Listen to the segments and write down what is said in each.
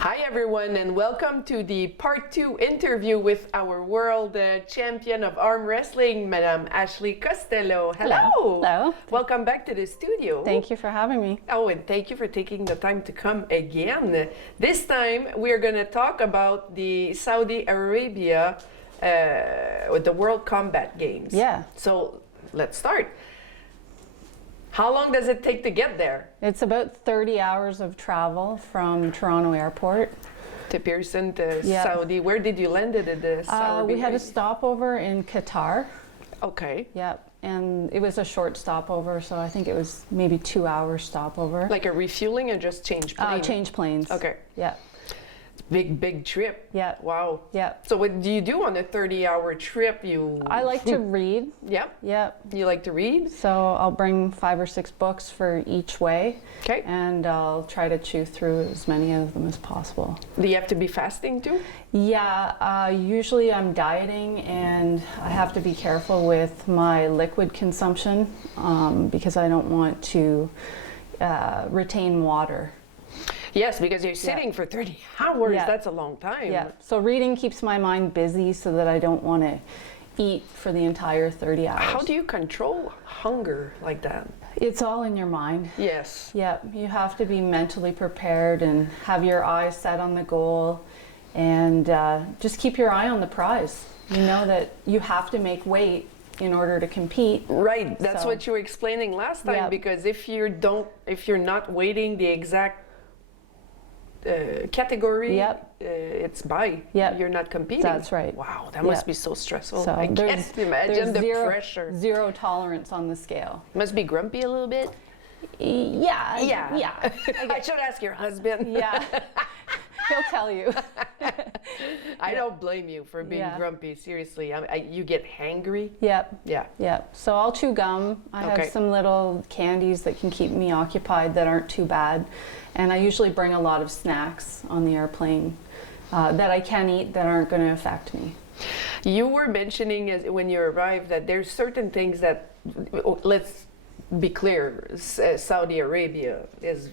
Hi everyone, and welcome to the part 2 interview with our world champion of arm wrestling, Madame Ashley Costello. Hello. Hello. Welcome back to the studio. Thank you for having me. Oh, and thank you for taking the time to come again. This time we're going to talk about the Saudi Arabia with the World Combat Games. Yeah. So let's start. How long does it take to get there? It's about 30 hours of travel from Toronto Airport. To Pearson to Yeah. Saudi. Where did you land it at the Saudi? We had a stopover in Qatar. Okay. Yep. And it was a short stopover, so I think it was maybe 2 hours stopover. Like a refueling and just change plane? Change planes. Okay. Yeah. Big trip. Yeah. Wow. Yeah. So what do you do on a 30-hour trip? I like to read. Yeah. Yeah. You like to read? So I'll bring 5 or 6 books for each way. Okay. And I'll try to chew through as many of them as possible. Do you have to be fasting too? Yeah, usually I'm dieting and I have to be careful with my liquid consumption because I don't want to retain water. Yes, because you're sitting for 30 hours. Yeah. That's a long time. Yeah, so reading keeps my mind busy so that I don't want to eat for the entire 30 hours. How do you control hunger like that? It's all in your mind. Yes. Yeah, you have to be mentally prepared and have your eyes set on the goal and just keep your eye on the prize. You know that you have to make weight in order to compete. Right, that's So- what you were explaining last time. Yeah. Because if you're not weighting the exact category, Yep. It's by. Yep. You're not competing. That's right. Wow, that must Yep. be so stressful. So I can't imagine the there's pressure. Zero tolerance on the scale. Must be grumpy a little bit. Yeah. Yeah. I I should ask your husband. Yeah. He'll tell you. I don't blame you for being Yeah. grumpy. Seriously, you get hangry. Yep. Yeah. Yep. So I'll chew gum. I Okay. have some little candies that can keep me occupied that aren't too bad. And I usually bring a lot of snacks on the airplane that I can eat that aren't going to affect me. You were mentioning when you arrived that there's certain things that, let's be clear, Saudi Arabia is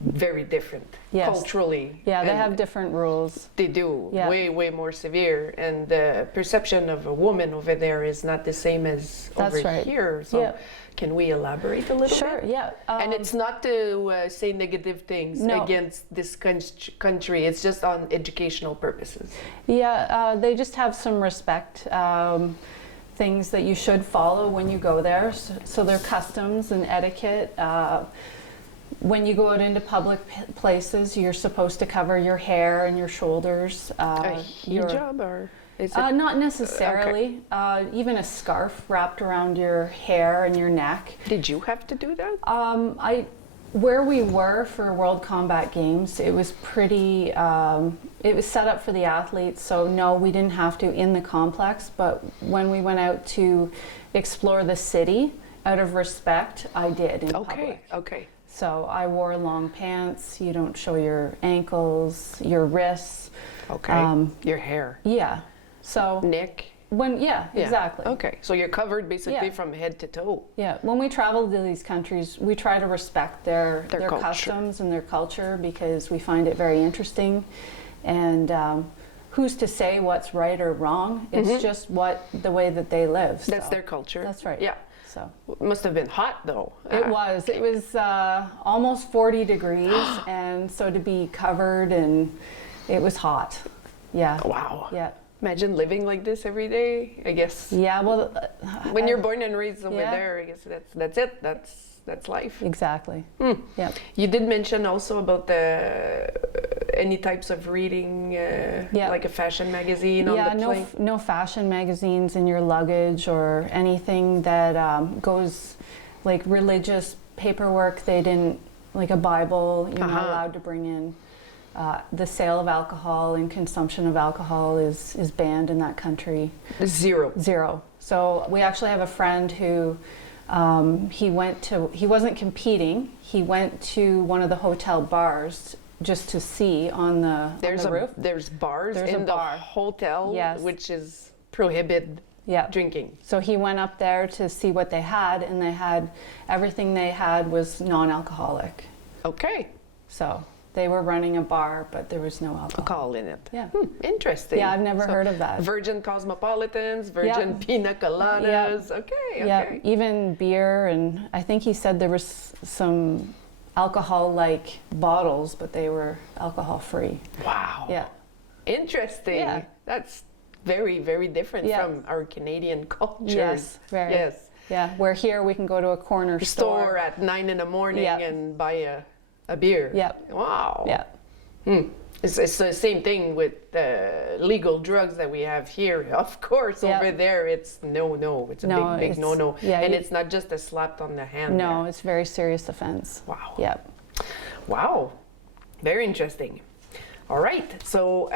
very different Yes. culturally. Yeah, they and have different rules. They do, Yeah. way more severe, and the perception of a woman over there is not the same as That's over right. here. So, Yeah. can we elaborate a little Sure, bit? yeah. And it's not to say negative things No. against this country. It's just on educational purposes. Yeah, they just have some respect. Things that you should follow when you go there. So their customs and etiquette. When you go out into public places, you're supposed to cover your hair and your shoulders. A hijab, or is it? Not necessarily. Even a scarf wrapped around your hair and your neck. Did you have to do that? Where we were for World Combat Games, it was pretty. It was set up for the athletes, so no, we didn't have to in the complex. But when we went out to explore the city, out of respect, I did in public. Okay. So I wore long pants. You don't show your ankles, your wrists. Okay. Your hair, Yeah. So neck. yeah, exactly. Okay, so you're covered basically Yeah. from head to toe. Yeah. When we travel to these countries, we try to respect their culture. customs and their culture because we find it very interesting. And who's to say what's right or wrong? It's just the way that they live. That's so. their culture. That's right. Yeah. So It must have been hot though. it was. It was almost 40 degrees, and so to be covered and it was hot. Yeah. Wow. Yeah. Imagine living like this every day. I guess Yeah. Well. when you're born and raised over Yeah. there, I guess that's it. That's life. Exactly. Yeah. You did mention also about any types of reading, Yeah. like a fashion magazine on Yeah, the plane. no fashion magazines in your luggage or anything that goes like religious paperwork. They didn't, like a Bible, you're not allowed to bring in. The sale of alcohol and consumption of alcohol is banned in that country. Zero. So we actually have a friend who he wasn't competing. He went to one of the hotel bars just to see on the roof. There's bars There's in a the bar. hotel, Yes. which is prohibited Yeah. drinking. So he went up there to see what they had, and everything they had was non-alcoholic. Okay. So They were running a bar, but there was no alcohol. Alcohol in it. Yeah. Interesting. Yeah, I've never heard of that. Virgin Cosmopolitans, Virgin Yep. Pina Coladas. Yep. Okay. Yeah, even beer, and I think he said there was some alcohol-like bottles, but they were alcohol-free. Wow. Yeah. Interesting. Yeah. That's very, very different Yeah. from our Canadian cultures. Yes, very. Yes. Yeah, where here we can go to a corner Store at 9 in the morning Yep. and buy a beer. Yep. Wow. Yeah. It's the same thing with legal drugs that we have here. Of course, Yep. over there it's no. It's a No, big it's- no. yeah, And you- it's not just a slap on the hand. No, there. it's a very serious offense. Wow. Yeah. Wow. Very interesting. All right. So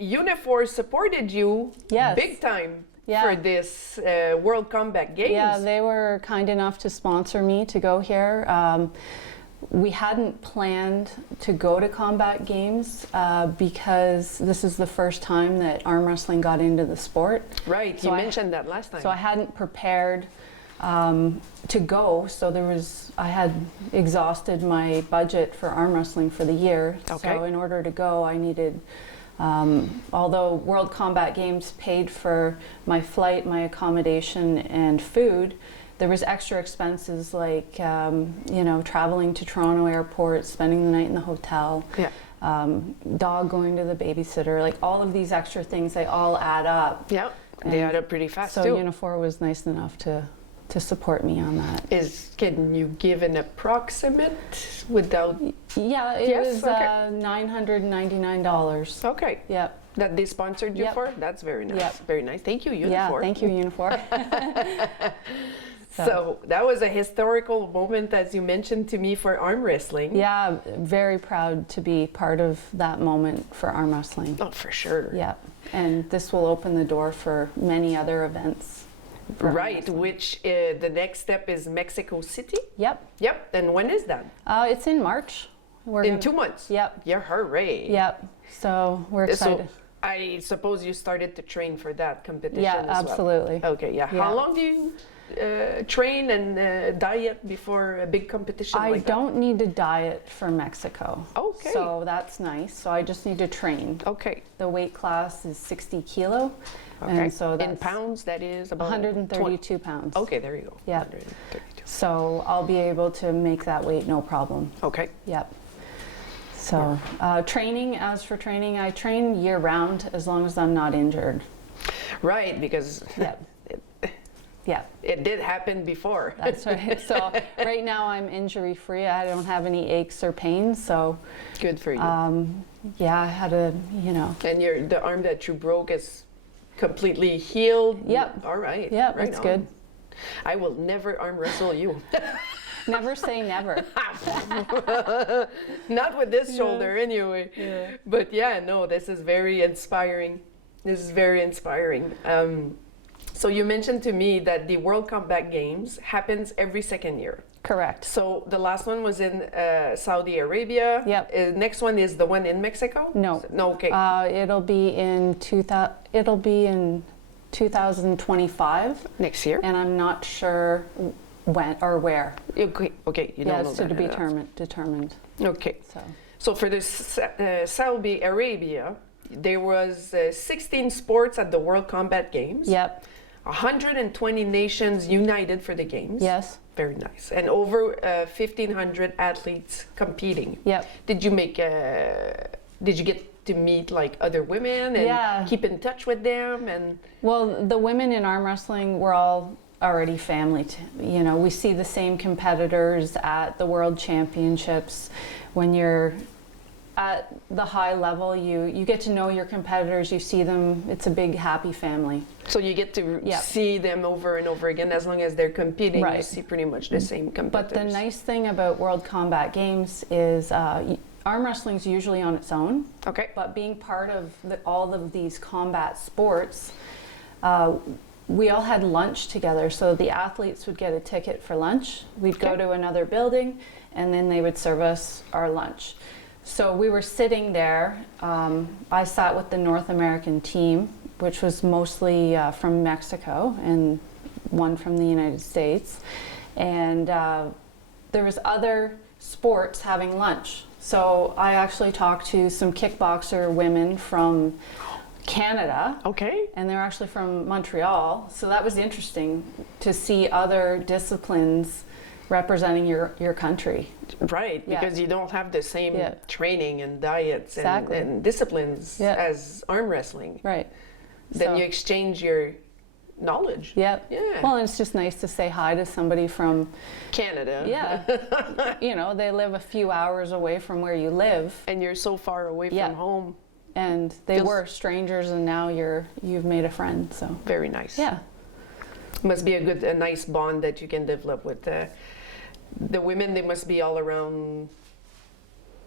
Unifor supported you Yes. big time Yeah. for this World Combat Games. Yeah, they were kind enough to sponsor me to go here. We hadn't planned to go to combat games because this is the first time that arm wrestling got into the sport. Right. So You I- mentioned that last time. So I hadn't prepared to go. So I had exhausted my budget for arm wrestling for the year. Okay. So in order to go, I needed, although World Combat Games paid for my flight, my accommodation, and food, there was extra expenses like, traveling to Toronto airport, spending the night in the hotel, Yeah. dog going to the babysitter, like all of these extra things, they all add up. Yeah. They And add up pretty fast So too. Unifor was nice enough to support me on that. Can you give an approximate without? Yeah, it Yes, was okay. $999. Okay. Yep. That they sponsored you Yep. for? That's very nice. Yep. Very nice. Thank you, Unifor. Yeah, thank you, Unifor. So that was a historical moment, as you mentioned to me, for arm wrestling. Yeah, very proud to be part of that moment for arm wrestling. Oh, for sure. Yeah, and this will open the door for many other events. for arm Right, wrestling. which the next step is Mexico City. Yep, Yep. And when is that? it's in March. We're In gonna- 2 months. Yep, Yeah, hooray. yep. So we're excited. So I suppose you started to train for that competition Yeah, as well. absolutely. Okay, yeah. Yeah. How long do you train and diet before a big competition I like that? don't need to diet for Mexico. Okay. So that's nice. So I just need to train. Okay. The weight class is 60 kilo. Okay. And so that's in pounds, that is about 132 pounds. Okay, there you go. Yeah. 132. So I'll be able to make that weight no problem. Okay. Yep. So training, as for training, I train year round as long as I'm not injured. Right, because Yep. Yeah, it did happen before. that's right. So right now I'm injury free. I don't have any aches or pains. So Good for you. yeah, I had a, And the arm that you broke is completely healed? Yep. All right. Yep, right it's on. good. I will never arm wrestle you. Never say never. Not with this shoulder anyway. Yeah. But yeah, no, this is very inspiring. This is very inspiring. So you mentioned to me that the World Combat Games happens every second year. Correct. So the last one was in Saudi Arabia. Yep. Next one is the one in Mexico? No. No, okay. It'll be in 2025, Next year? and I'm not sure when or where. Okay, you don't Yeah, know it's to that. be determined. Okay. So So for the Saudi Arabia, there was 16 sports at the World Combat Games. yep, 120 nations united for the games. yes, Very nice. And over 1,500 athletes competing. yep. Did you get to meet like other women and Yeah. keep in touch with them? And Well, the women in arm wrestling were all already family. We see the same competitors at the World Championships. When you're at the high level, you get to know your competitors. You see them. It's a big happy family. so you get to Yep. see them over and over again. As long as they're competing, you Right. see pretty much the same competitors. But the nice thing about World Combat Games is arm wrestling is usually on its own. Okay. But being part of all of these combat sports, we all had lunch together. So the athletes would get a ticket for lunch. We'd go Okay. to another building, and then they would serve us our lunch. So we were sitting there. I sat with the North American team, which was mostly from Mexico and one from the United States. And there was other sports having lunch. So I actually talked to some kickboxer women from Canada. Okay. And they're actually from Montreal. So that was interesting to see other disciplines representing your country. Right, Yeah. because you don't have the same Yeah. training and diets Exactly. and disciplines Yeah. as arm wrestling. Right. Then So- you exchange your knowledge. Yep. Yeah. Well, and it's just nice to say hi to somebody from, Canada. yeah, you know, they live a few hours away from where you live, And you're so far away Yeah. from home. and they Feels- were strangers, and now you've made a friend. So Very nice. yeah, Must be a nice bond that you can develop with the women. They must be all around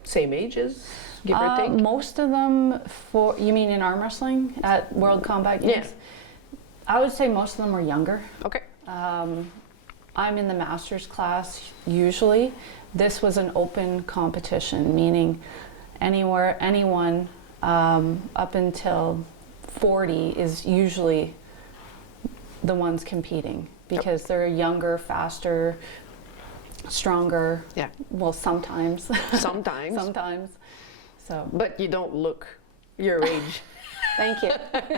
same ages, give or take. most of them for you mean in arm wrestling at World Combat Games? Yeah. I would say most of them are younger. Okay. I'm in the master's class usually. This was an open competition, meaning anyone up until 40 is usually the ones competing because they're younger, faster, stronger. Yeah. Well, sometimes. Sometimes. Sometimes. So, But you don't look your age. thank you.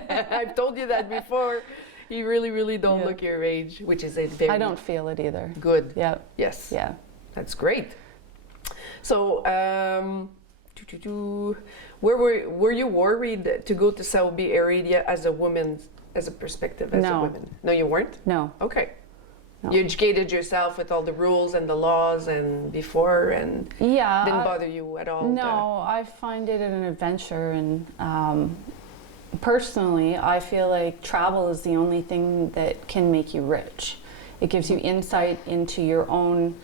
I've told you that before. You really, really don't Yeah. look your age, which is a very I don't feel it either. good. Yeah. Yes. Yeah. That's great. So, were you worried to go to Saudi Arabia as a woman, as a perspective as a No. woman? No, you weren't? No. Okay. No. You educated yourself with all the rules and the laws and before and Yeah. didn't bother you at all? No, I find it an adventure, and personally, I feel like travel is the only thing that can make you rich. It gives you insight into your own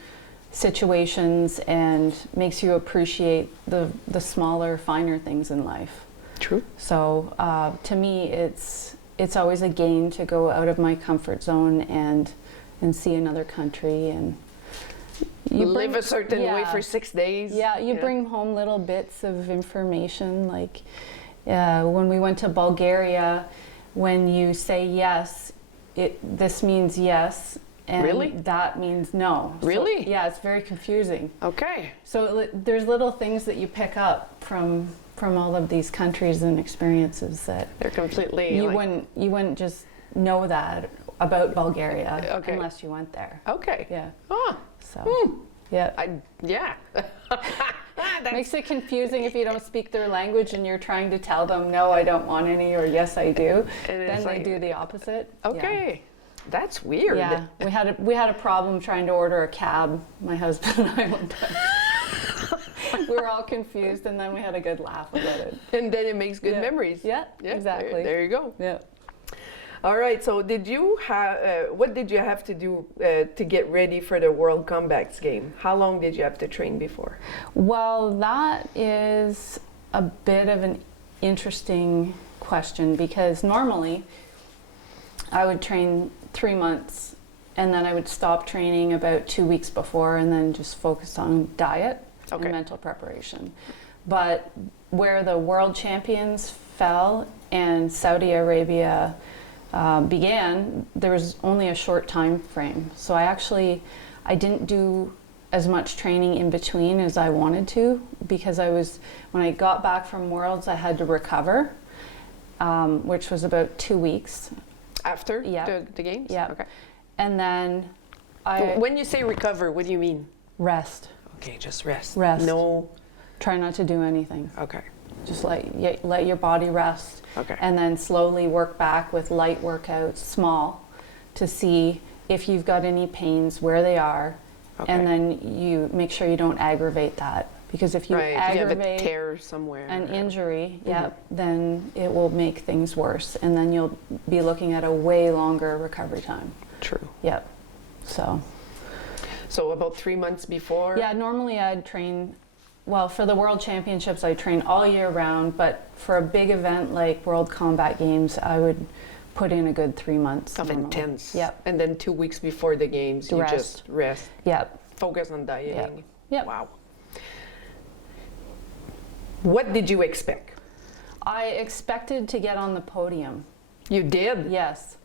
situations and makes you appreciate the smaller, finer things in life. True. So to me, it's always a gain to go out of my comfort zone and see another country, and You live a certain way Yeah. for 6 days. Yeah, you bring home little bits of information. Like when we went to Bulgaria, when you say yes, this means yes, and Really? that means no. So, Really? yeah, it's very confusing. Okay. So there's little things that you pick up from all of these countries and experiences that They're completely you like, wouldn't just know that about Bulgaria Okay. unless you went there. okay. Yeah. Oh, So yeah. yeah. That's- Makes it confusing if you don't speak their language and you're trying to tell them, no, I don't want any, or yes, I do. And Then it's they like- do the opposite. Yeah. okay. That's weird. Yeah, we had a problem trying to order a cab, my husband and I one time. We were all confused, and then we had a good laugh about it. And then it makes good Yeah. memories. Yeah, Yeah, exactly. There you go. Yeah. All right. So, did you have? What did you have to do to get ready for the World Comebacks game? How long did you have to train before? Well, that is a bit of an interesting question, because normally I would train 3 months and then I would stop training about 2 weeks before and then just focus on diet Okay. and mental preparation. But where the world champions fell and Saudi Arabia began, there was only a short time frame. So I didn't do as much training in between as I wanted to, because when I got back from Worlds, I had to recover, which was about 2 weeks. After Yeah. the games? Yeah. Okay. And then I When you say recover, what do you mean? rest. Okay, just rest. Rest. No. Try not to do anything. Okay. Just let your body rest. Okay. And then slowly work back with light workouts, small, to see if you've got any pains, where they are. Okay. And then you make sure you don't aggravate that. Because if you Right. If you have a aggravate tear somewhere. an injury, then it will make things worse. And then you'll be looking at a way longer recovery time. True. Yep. So, So about 3 months before. yeah, normally I'd train, well, for the World Championships, I train all year round. But for a big event like World Combat Games, I would put in a good 3 months. Of normally. intense. Yep. And then 2 weeks before the games, you Rest. just rest. Yep. Focus on dieting. Yep. Wow. What did you expect? I expected to get on the podium. You did? Yes.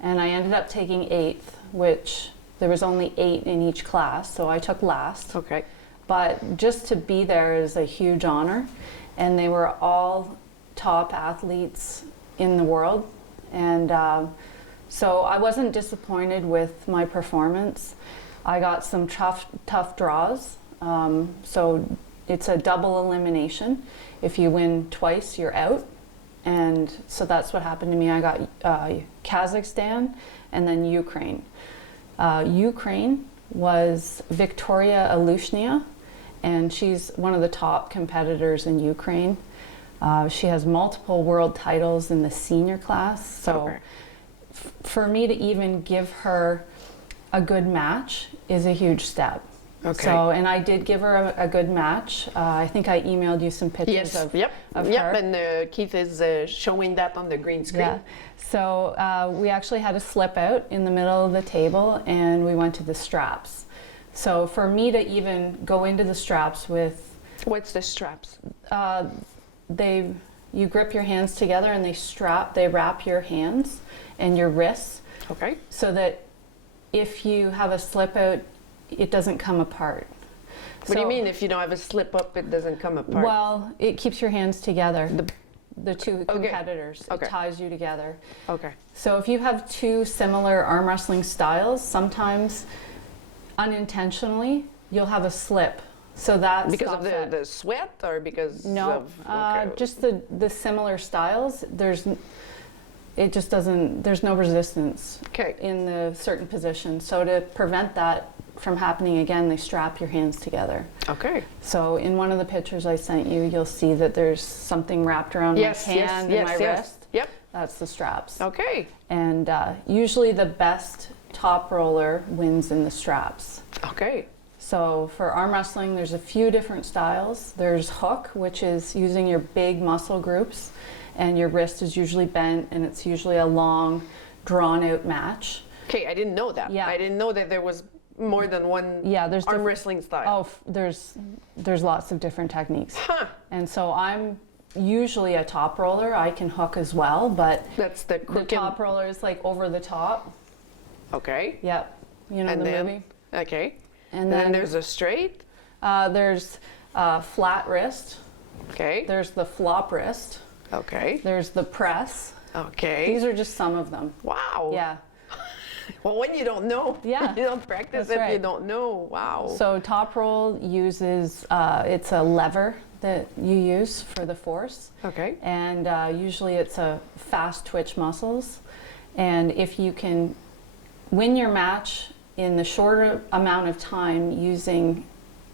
And I ended up taking 8th, which there was only 8 in each class, so I took last. Okay. but just to be there is a huge honor. And they were all top athletes in the world. And so I wasn't disappointed with my performance. I got some tough draws. So it's a double elimination. If you win twice, you're out. And so that's what happened to me. I got Kazakhstan and then Ukraine. Ukraine was Victoria Alushnia, and she's one of the top competitors in Ukraine. She has multiple world titles in the senior class. So for me to even give her a good match is a huge step. Okay. So, and I did give her a good match. I think I emailed you some pictures of her. And Keith is showing that on the green screen. Yeah. So we actually had a slip out in the middle of the table, and we went to the straps. So for me to even go into the straps with... What's the straps? You grip your hands together and they wrap your hands and your wrists. Okay. So that if you have a slip out, it doesn't come apart. What do you mean if you don't have a slip up, it doesn't come apart? Well, it keeps your hands together. The two competitors. Okay. It ties you together. Okay. So if you have two similar arm wrestling styles, sometimes unintentionally you'll have a slip. So that's because of the sweat, or because of just the similar styles. There's no resistance in the certain position. So to prevent that from happening again, they strap your hands together. Okay. So in one of the pictures I sent you, you'll see that there's something wrapped around my hand and my wrist. Yep. That's the straps. Okay. And usually the best top roller wins in the straps. Okay. So for arm wrestling, there's a few different styles. There's hook, which is using your big muscle groups, and your wrist is usually bent, and it's usually a long, drawn-out match. Okay, I didn't know that. Yeah. I didn't know that there was more than one arm wrestling style. Oh, there's lots of different techniques. Huh. And so I'm usually a top roller. I can hook as well, but that's the top roller is like over the top. Okay. Yep. You know the movie? Okay. And then there's a straight. There's flat wrist. Okay. There's the flop wrist. Okay. There's the press. Okay. These are just some of them. Wow. Yeah. Well, when you don't know, you don't practice it, you don't know. Wow. So top roll uses, it's a lever that you use for the force. Okay. And usually it's a fast twitch muscles. And if you can win your match in the shorter amount of time using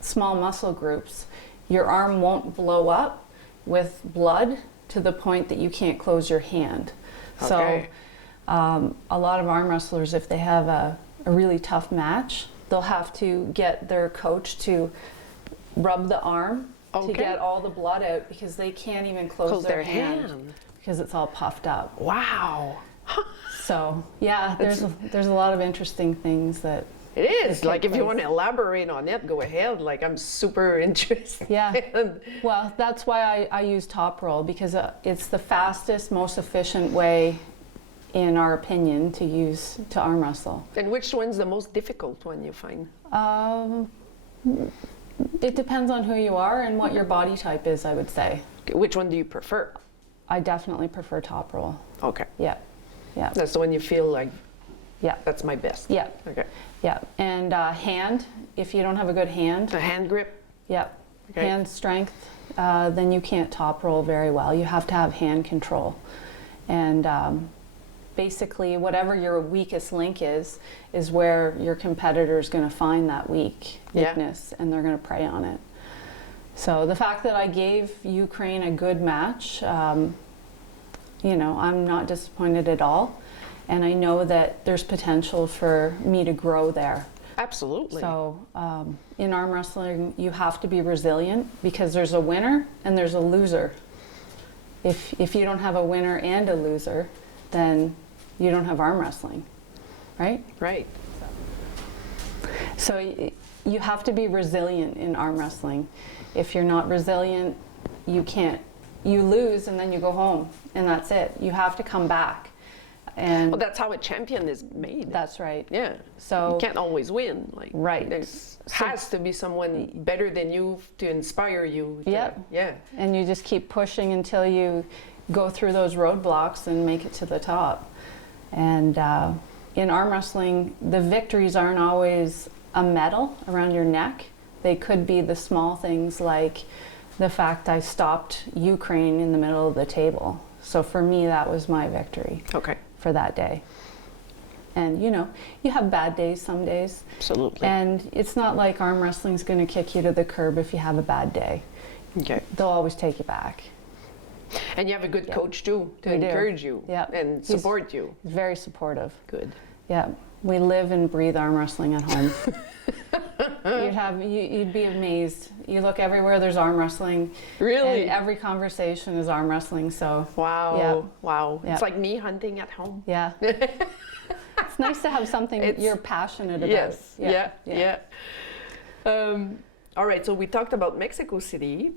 small muscle groups, your arm won't blow up with blood to the point that you can't close your hand. Okay. So a lot of arm wrestlers, if they have a really tough match, they'll have to get their coach to rub the arm to get all the blood out, because they can't even close their hand because it's all puffed up. Wow. So yeah, there's a lot of interesting things that it is. Like, if you want to elaborate on it, go ahead. Like, I'm super interested. Yeah. Well, that's why I use top roll, because it's the fastest, most efficient way, in our opinion, to arm wrestle. And which one's the most difficult one you find? It depends on who you are and what your body type is, I would say. Which one do you prefer? I definitely prefer top roll. Okay. Yeah. Yeah. That's the one you feel like, yeah, that's my best. Yeah. Okay. Yeah. And hand, if you don't have a good hand. A hand grip? Yeah. Okay. Hand strength, then you can't top roll very well. You have to have hand control. And basically, whatever your weakest link is where your competitor is going to find that weakness, and they're going to prey on it. So the fact that I gave Ukraine a good match, you know, I'm not disappointed at all. And I know that there's potential for me to grow there. Absolutely. So in arm wrestling, you have to be resilient, because there's a winner and there's a loser. If you don't have a winner and a loser, then you don't have arm wrestling, right? Right. So you have to be resilient in arm wrestling. If you're not resilient, you lose and then you go home, and that's it. You have to come back. And Well, that's how a champion is made. that's right. Yeah. So You can't always win. Like, Right. There's has to be someone better than you to inspire you. Yep. Yeah. and you just keep pushing until you go through those roadblocks and make it to the top. And in arm wrestling, the victories aren't always a medal around your neck. They could be the small things like the fact I stopped Ukraine in the middle of the table. So for me, that was my victory Okay. for that day. And you have bad days some days. Absolutely. And it's not like arm wrestling's going to kick you to the curb if you have a bad day. Okay. They'll always take you back. And you have a good coach too to We do. encourage you Yep. and He's- support you. He's very supportive. Good. Yeah, we live and breathe arm wrestling at home. You'd be amazed. You look everywhere, there's arm wrestling. Really? And every conversation is arm wrestling, so Wow. Yeah. Wow. Yeah. It's like me hunting at home. yeah. It's nice to have something you're passionate about. Yes. Yeah. All right. So we talked about Mexico City.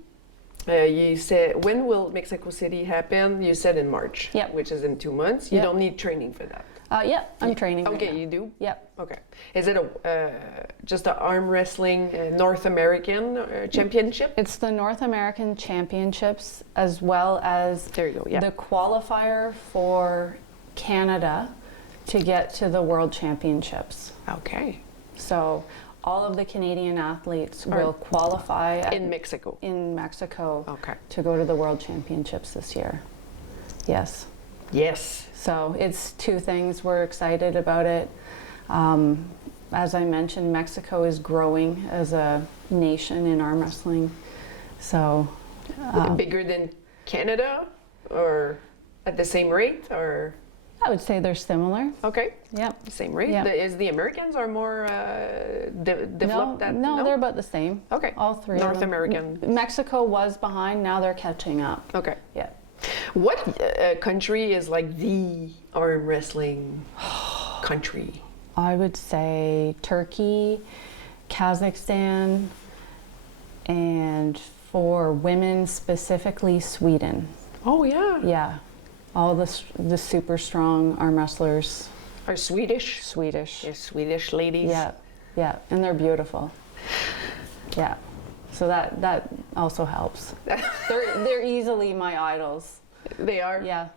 You said, when will Mexico City happen? You said in March. Yep. Which is in 2 months. You Yep. don't need training for that. Yeah, I'm training right Okay, now. you do? Yep. Okay. Is it just an arm wrestling North American championship? It's the North American Championships as well as There you go. Yeah. the qualifier for Canada to get to the World Championships. Okay. So all of the Canadian athletes will qualify In Mexico. in Mexico Okay. to go to the World Championships this year. Yes. Yes. So it's two things. We're excited about it. As I mentioned, Mexico is growing as a nation in arm wrestling. So Bigger than Canada, or at the same rate, or I would say they're similar. okay, Yep. the same rate. Yeah. Is the Americans are more developed? No, they're about the same. okay. All three. of North them. American. Mexico was behind. Now they're catching up. Okay. Yeah. What country is like the arm wrestling country? I would say Turkey, Kazakhstan, and for women specifically, Sweden. Oh yeah. Yeah, all the super strong arm wrestlers, Are Swedish? Swedish. They're Swedish ladies. Yeah, yeah, and they're beautiful. Yeah, so that also helps. They're easily my idols. They are. Yeah,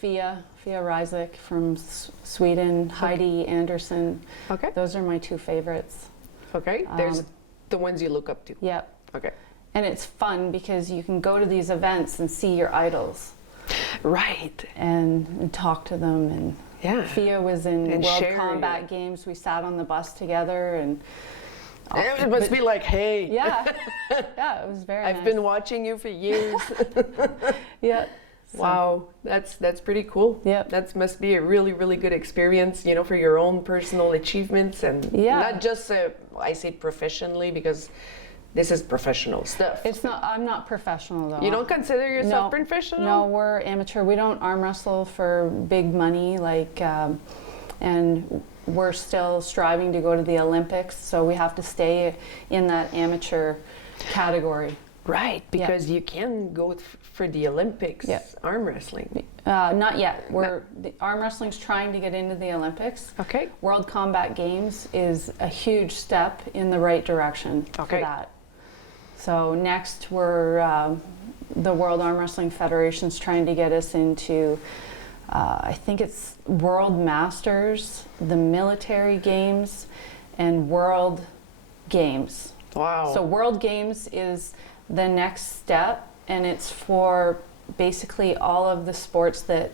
Fia Ryzik from Sweden, Heidi Anderson. Okay. Those are my two favorites. Okay. There's the ones you look up to. Yeah. Okay. And it's fun because you can go to these events and see your idols Right. and talk to them. And Yeah. Fia was in And World share Combat your- Games. We sat on the bus together and It must be like, hey. yeah, yeah, it was very I've nice. been watching you for years. Yeah. So, Wow, that's pretty cool. Yep. That must be a really good experience, for your own personal achievements and Yeah. not just I say professionally because this is professional stuff. It's not. I'm not professional though. You don't consider yourself No, professional? No, we're amateur. We don't arm wrestle for big money, and we're still striving to go to the Olympics. So we have to stay in that amateur category. Right, because you can go for the Olympics, Yeah. arm wrestling. Not yet. The arm wrestling's trying to get into the Olympics. Okay. World Combat Games is a huge step in the right direction for Okay. that. So next, we're the World Arm Wrestling Federation's trying to get us into. I think it's World Masters, the military games, and World Games. Wow. So World Games is the next step, and it's for basically all of the sports that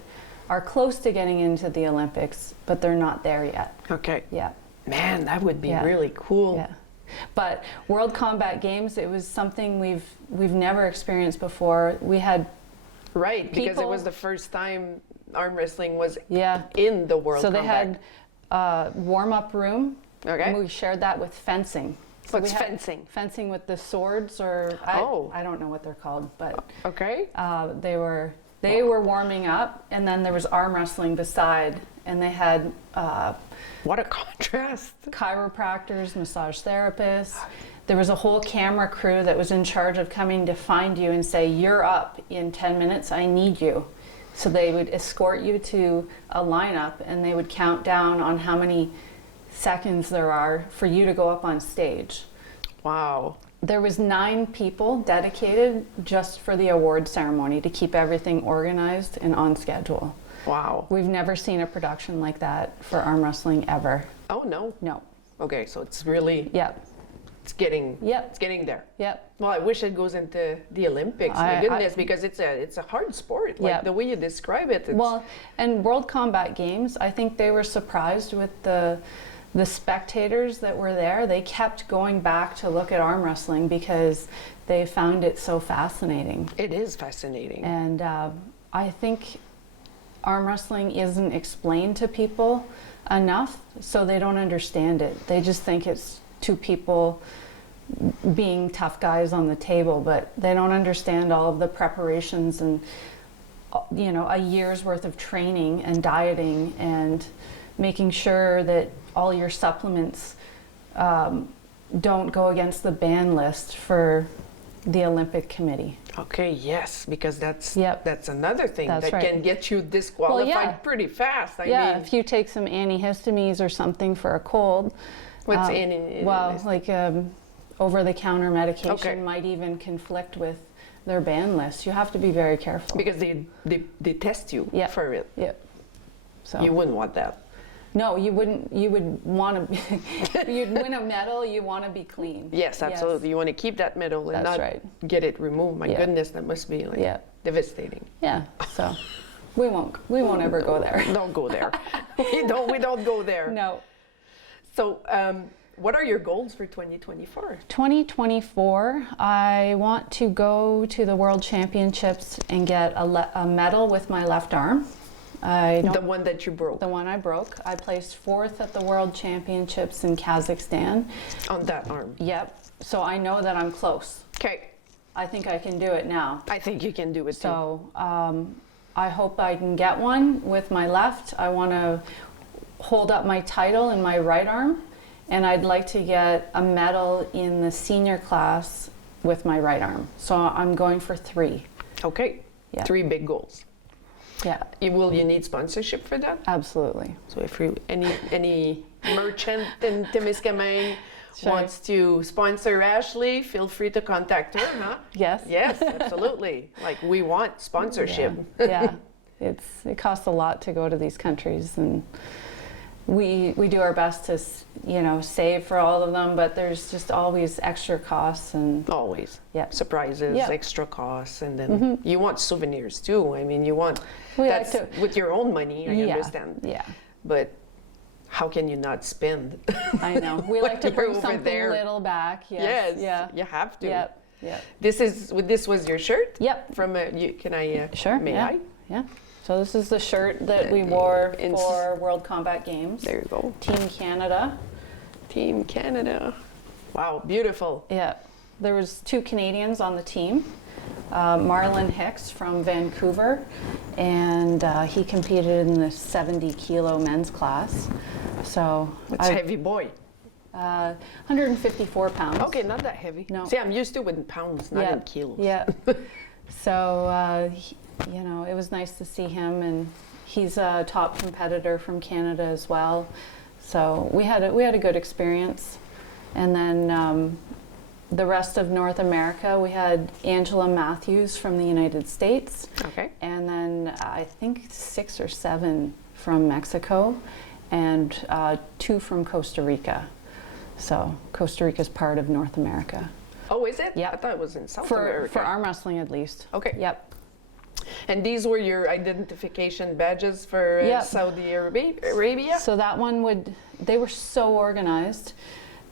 are close to getting into the Olympics, but they're not there yet. Okay. Yeah. Man, that would be Yeah. really cool. Yeah. But World Combat Games, it was something we've never experienced before. We had Right, because it People- was the first time arm wrestling was yeah. in the World So they Combat. had a warm-up room, Okay. and we shared that with fencing. So What's we had fencing? Fencing with the swords, or I don't know what they're called, but Okay. they were warming up, and then there was arm wrestling beside, and they had What a contrast. chiropractors, massage therapists. There was a whole camera crew that was in charge of coming to find you and say, "You're up in 10 minutes. I need you." So they would escort you to a lineup and they would count down on how many seconds there are for you to go up on stage. Wow. There was 9 people dedicated just for the award ceremony to keep everything organized and on schedule. Wow. We've never seen a production like that for arm wrestling ever. Oh, no? No. Okay, so it's really, Yep. it's getting there. Yep. Well, I wish it goes into the Olympics, my goodness, because it's a hard sport. Like the way you describe it. It's, well, and World Combat Games, I think they were surprised with the spectators that were there. They kept going back to look at arm wrestling because they found it so fascinating. it is fascinating. And I think arm wrestling isn't explained to people enough, so they don't understand it. They just think it's 2 people being tough guys on the table, but they don't understand all of the preparations and, you know, a year's worth of training and dieting and making sure that all your supplements don't go against the ban list for the Olympic Committee. Okay, yes, because that's Yep. that's another thing That's that right. can get you disqualified yeah. pretty fast. I Yeah, mean, if you take some antihistamines or something for a cold, what's well, like over-the-counter medication Okay. might even conflict with their ban list. You have to be very careful. because they test you Yep. for it. Yep. So You wouldn't want that. no, you wouldn't. You would want to. You'd win a medal. You want to be clean. Yes, absolutely. You want to keep that medal and That's not right. get it removed. My Yeah. goodness, that must be like Yeah. devastating. Yeah. So we won't ever go there. Don't go there. we don't go there. No. So, what are your goals for 2024? 2024, I want to go to the World Championships and get a medal with my left arm. I don't The one that you broke The one I broke. I placed 4th at the World Championships in Kazakhstan. on that arm. Yep. So I know that I'm close. Okay, I think I can do it now. I think you can do it too. So I hope I can get one with my left. I want to hold up my title in my right arm, and I'd like to get a medal in the senior class with my right arm. So I'm going for 3. Okay, Yeah. 3 big goals. Yeah, Will you need sponsorship for that? absolutely. So if you any merchant in Témiscamingue Sure. wants to sponsor Ashley, feel free to contact her, huh? Yes. Yes, absolutely. Like we want sponsorship. Yeah, it costs a lot to go to these countries, and we do our best to save for all of them, but there's just always extra costs and Always. Yeah. Surprises, Yeah. extra costs, and then you want souvenirs too. I mean, you want We like that's to- with your own money. I yeah, understand, yeah. but how can you not spend? I know. We like to You're bring over something there. little back. Yes. Yes, Yeah. you have to. Yep. Yep. This was your shirt. Yep. From can I? Sure. May yeah. I? Yeah. So this is the shirt that we wore In- for World Combat Games. There you go. Team Canada. Team Canada. Wow, beautiful. Yeah. There was 2 Canadians on the team. Marlon Hicks from Vancouver, and he competed in the 70 kilo men's class. So It's a heavy boy. 154 pounds. Okay, not that heavy. No. See, I'm used to it in pounds, not Yeah. in kilos. Yeah. So, it was nice to see him, and he's a top competitor from Canada as well. So we had a good experience. And then the rest of North America, we had Angela Matthews from the United States, Okay. and then I think 6 or 7 from Mexico, and 2 from Costa Rica. So Costa Rica is part of North America. Oh, is it? Yeah. I thought it was in South For America. arm wrestling, at least. Okay. Yep. And these were your identification badges for Yep. Saudi Arabia? So that one they were so organized.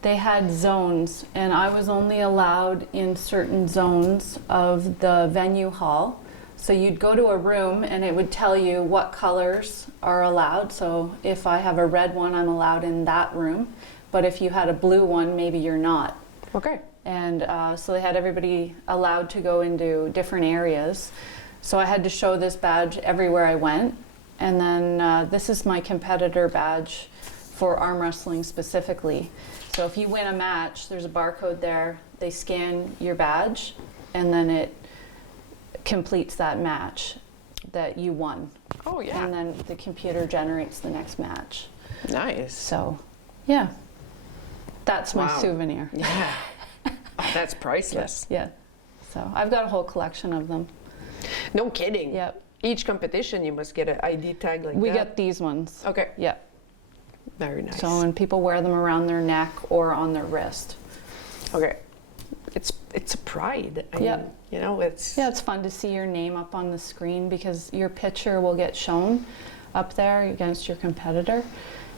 They had zones, and I was only allowed in certain zones of the venue hall. So you'd go to a room and it would tell you what colors are allowed. So if I have a red one, I'm allowed in that room. But if you had a blue one, maybe you're not. Okay. And so they had everybody allowed to go into different areas. So I had to show this badge everywhere I went. And then this is my competitor badge for arm wrestling specifically. So if you win a match, there's a barcode there. They scan your badge, and then it completes that match. that you won. Oh, yeah. And then the computer generates the next match. Nice. So, yeah. That's my Wow. souvenir. Yeah. Oh, that's priceless. Yeah. So I've got a whole collection of them. No kidding. Yep. Each competition, you must get an ID tag like We that. get these ones. Okay. Yeah. Very nice. So when people wear them around their neck or on their wrist. Okay. It's a pride. I Yeah. mean, you know, it's... Yeah, it's fun to see your name up on the screen because your picture will get shown up there against your competitor.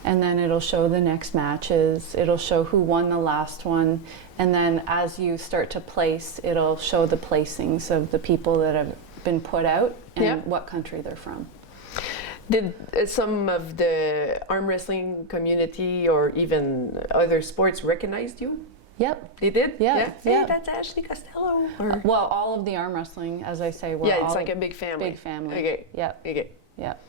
And then it'll show the next matches. It'll show who won the last one. And then as you start to place, it'll show the placings of the people that have been put out and Yeah. what country they're from. Did some of the arm wrestling community or even other sports recognized you? Yep. They did? Yeah, Hey, yeah. that's Ashley Costello. Or... Well, all of the arm wrestling, as I say, we're yeah, all it's like a big family. big family. Okay. Yep. Okay. Yep.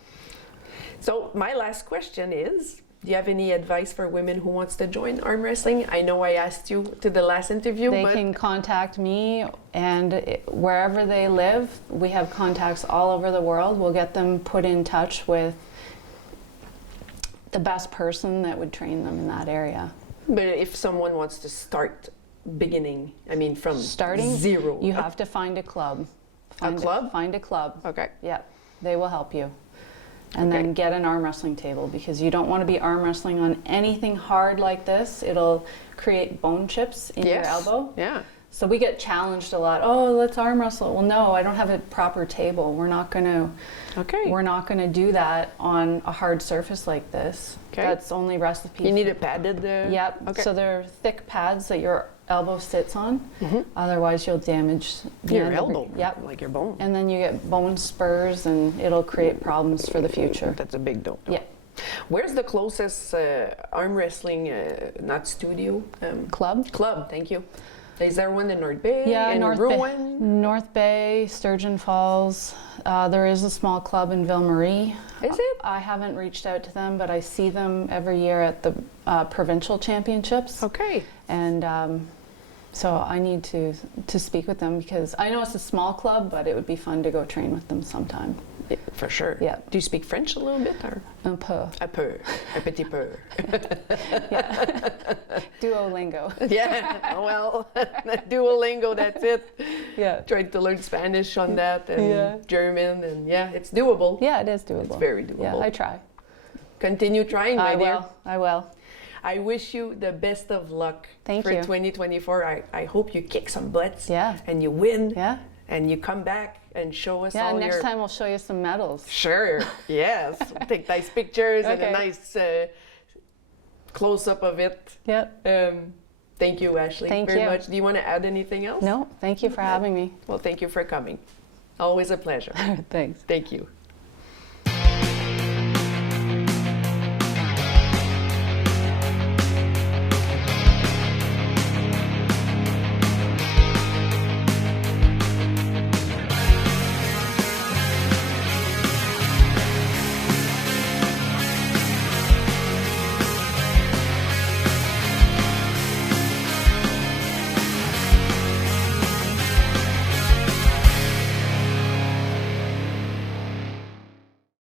So my last question is, do you have any advice for women who wants to join arm wrestling? I know I asked you to the last interview, They but can contact me, and wherever they live, we have contacts all over the world. We'll get them put in touch with the best person that would train them in that area. but if someone wants to start beginning, I mean from Starting, zero. you have to find a club. club? Find a club. Okay. Yep, they will help you. And Okay. then get an arm wrestling table because you don't want to be arm wrestling on anything hard like this. It'll create bone chips in your Yes. elbow. Yeah. So we get challenged a lot. Oh, let's arm wrestle. Well, no, I don't have a proper table. We're not gonna do that on a hard surface like this. Okay. That's only recipe. You need a padded. Yep. Okay. So they're thick pads that your elbow sits on. Otherwise, you'll damage the Your end of elbow. Yep. Like your bone. And then you get bone spurs, and it'll create problems for the future. That's a big no. Yeah. Where's the closest arm wrestling, not studio? Club. Club, thank you. Is there one in North Bay? Yeah, in North Rouen? Bay, North Bay, Sturgeon Falls. There is a small club in Ville Marie. Is it? I haven't reached out to them, but I see them every year at the provincial championships. Okay. And so I need to speak with them because I know it's a small club, but it would be fun to go train with them sometime. Yeah, for sure. Yeah. Do you speak French a little bit or? Un peu. Un peu. Un petit peu. Yeah. Duolingo. Yeah. Well, Duolingo, that's it. Yeah. Tried to learn Spanish on that and Yeah. German and yeah, it's doable. Yeah, it is doable. It's very doable. Yeah, I try. Continue trying, my I dear. will. I will. I wish you the best of luck Thank for you. 2024. I hope you kick some butts Yeah. and you win Yeah. and you come back and show us Yeah, all next your... time we'll show you some medals. Sure, yes. Take nice pictures and a Okay. nice close-up of it. Yep. Thank you, Ashley, Thank very you. much. Do you want to add anything else? No, thank you for having me. Well, thank you for coming. Always a pleasure. Thanks. Thank you.